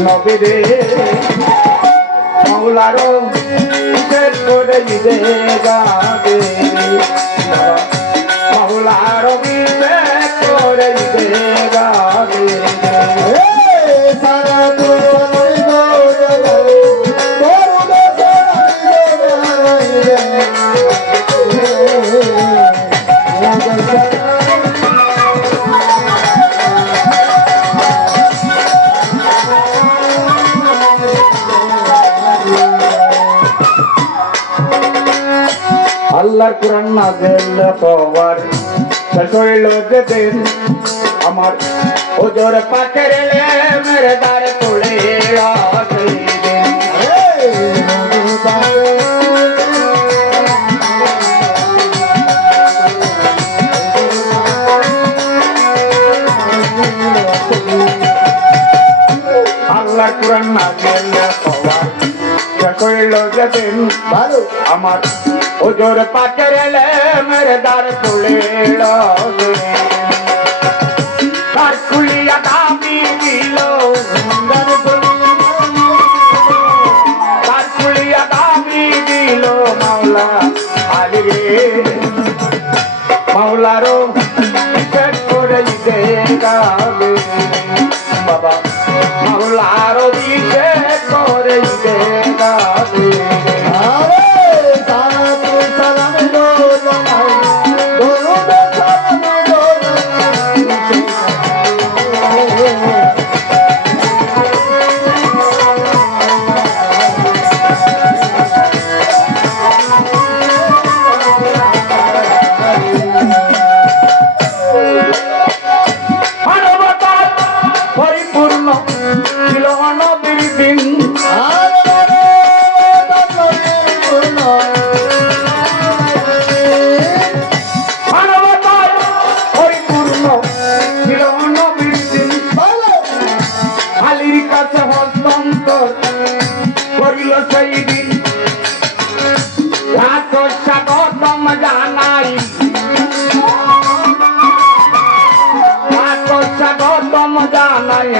নবীরে মাওলারো বিশেষ করে দিতে গাবে মাওলারো বিশেষ করে দিতে গাবে সারা আল্লাহর কোরআন নাযিল হওয়ার শেষ হইল যেদিন আমার হুজুর পাকের ইলমের দ্বার খুলে আল্লাহর কোরআন নাযিল হওয়ার শেষ হইল যেদিন আমার হুজুর পাকের ইলমের দ্বার খুলে দ্বার খুলিয়া দাবি দিল দ্বার খুলিয়া দাবি দিল মাওলা আলী রে মাওলারও বিশেষ করে দিতে গাবে বাবা মাওলারও বিশেষ করে দিতে গাবে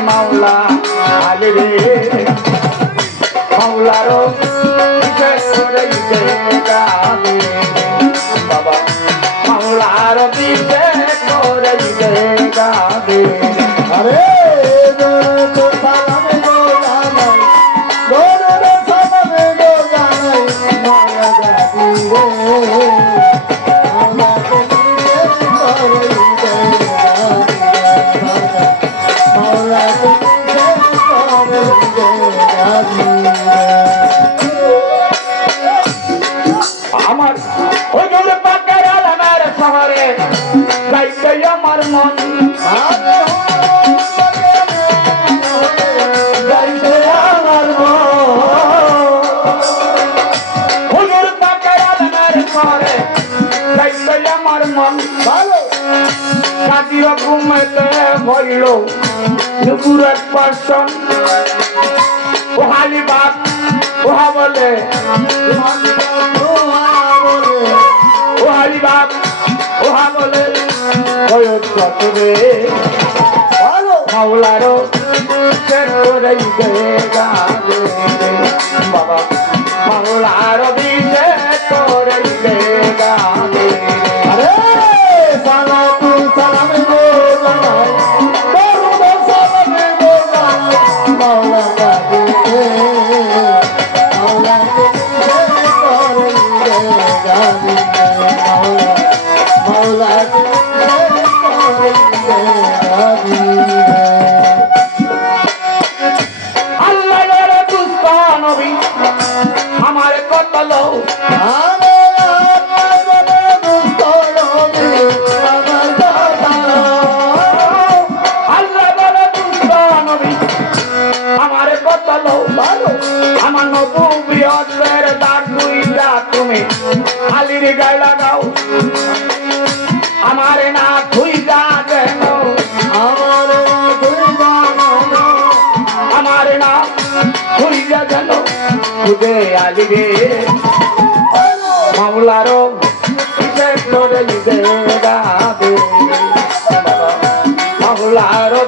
মাওলা আলী রে মাওলারও বিশেষ করে দিতে গাবে বাবা মাওলারও বিশেষ করে দিতে গাবে আরে সালামে গো জানাই সালামে গো জানাই মাওলা গাবি রে আমার হুজুর পাকের ইলমের শহরে যাইতে আমার মন যাইতে আমার মন হুজুর পাকের ইলমের শহরে যাইতে আমার মন ভালো কাদির ঘুমাইতে ভইল নুপুর এক পার্সন ওহালি বাপ ওহা বলে ওহালি বাপ ওহা বলে রে মাওলারও বিশেষ করে দিতে গাবে বাবা মাওলারও বিশেষ করে দিতে গাবে আরে সালাতু সালাম গো জানাই দরুদ সালাম গো জানাই মাওলা গাবে মাওলা বিশেষ করে দিতে গাবে মাওলা আলির গায়ে লাগাও আমারে না ধুই যা দেন আমারে না ধুই যা দেন খুদে আলিরে মাওলারও বিশেষ করে দিতে গাবে মাওলারও